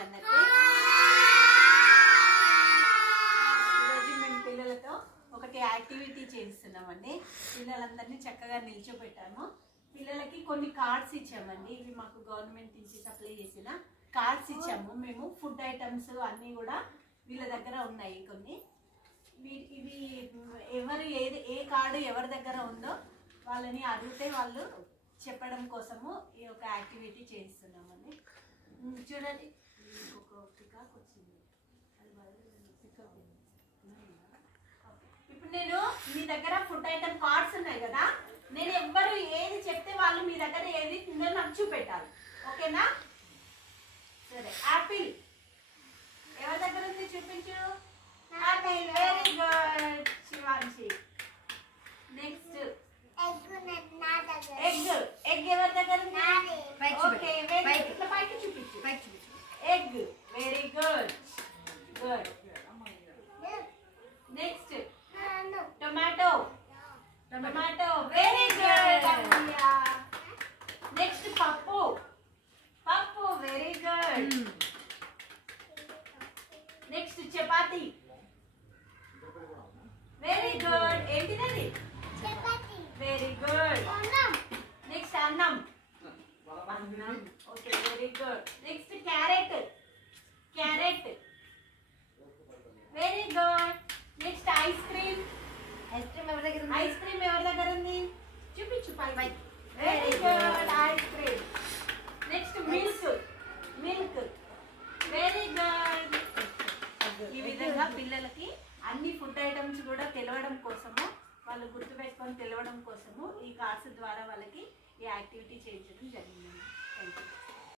ఈరోజు మేము పిల్లలతో ఒకటి యాక్టివిటీ చేస్తున్నామండి. పిల్లలందరినీ చక్కగా నిల్చోబెట్టాము. పిల్లలకి కొన్ని కార్డ్స్ ఇచ్చామండి. ఇవి మాకు గవర్నమెంట్ నుంచి సప్లై చేసిన కార్డ్స్ ఇచ్చాము. మేము ఫుడ్ ఐటమ్స్ అన్నీ కూడా వీళ్ళ దగ్గర ఉన్నాయి. కొన్ని ఇవి ఎవరు ఏ కార్డు ఎవరి దగ్గర ఉందో వాళ్ళని అడిగితే వాళ్ళు చెప్పడం కోసము ఈ ఒక యాక్టివిటీ చేస్తున్నామండి. చూడండి, ఒక పికాక్ వచ్చింది. ఇప్పుడు నేను మీ దగ్గర ఫుడ్ ఐటమ్ కార్డ్స్ ఉన్నాయి కదా, నేను ఎవ్వరు ఏది చెప్తే వాళ్ళు మీ దగ్గర ఏది తిందో నాకు చూపెట్టాలి. ఓకేనా? సరే, యాపిల్ ఎవరి దగ్గర ఉంది చూపించు. Apple, very good Shivanshi. Next egg. Egg ఎవరి దగ్గర ఉంది? Okay, very good. పైకి చూపించు. Egg, very good. Good. Next tomato. Tomato, very good. Next పప్పు. పప్పు, very good. Next chapati, very good. ఏంటిది? Very good. నెక్స్ట్ అన్నం. అన్నం, okay, very good. Next carrot. Carrot, very good. Next ice cream. Ice cream ఎవరి దగ్గర ఉంది? Ice cream ఎవరి దగ్గర ఉంది? చూపించు. పై. Very good, ice cream. Next milk. Milk, very good. ఈ విధంగా పిల్లలకి అన్ని ఫుడ్ ఐటమ్స్ కూడా తెలవడం కోసము, వాళ్ళు గుర్తుపెట్టుకొని తెలవడం కోసము ఈ కార్డ్స్ ద్వారా వాళ్ళకి ఈ యాక్టివిటీ చేయించడం జరిగింది.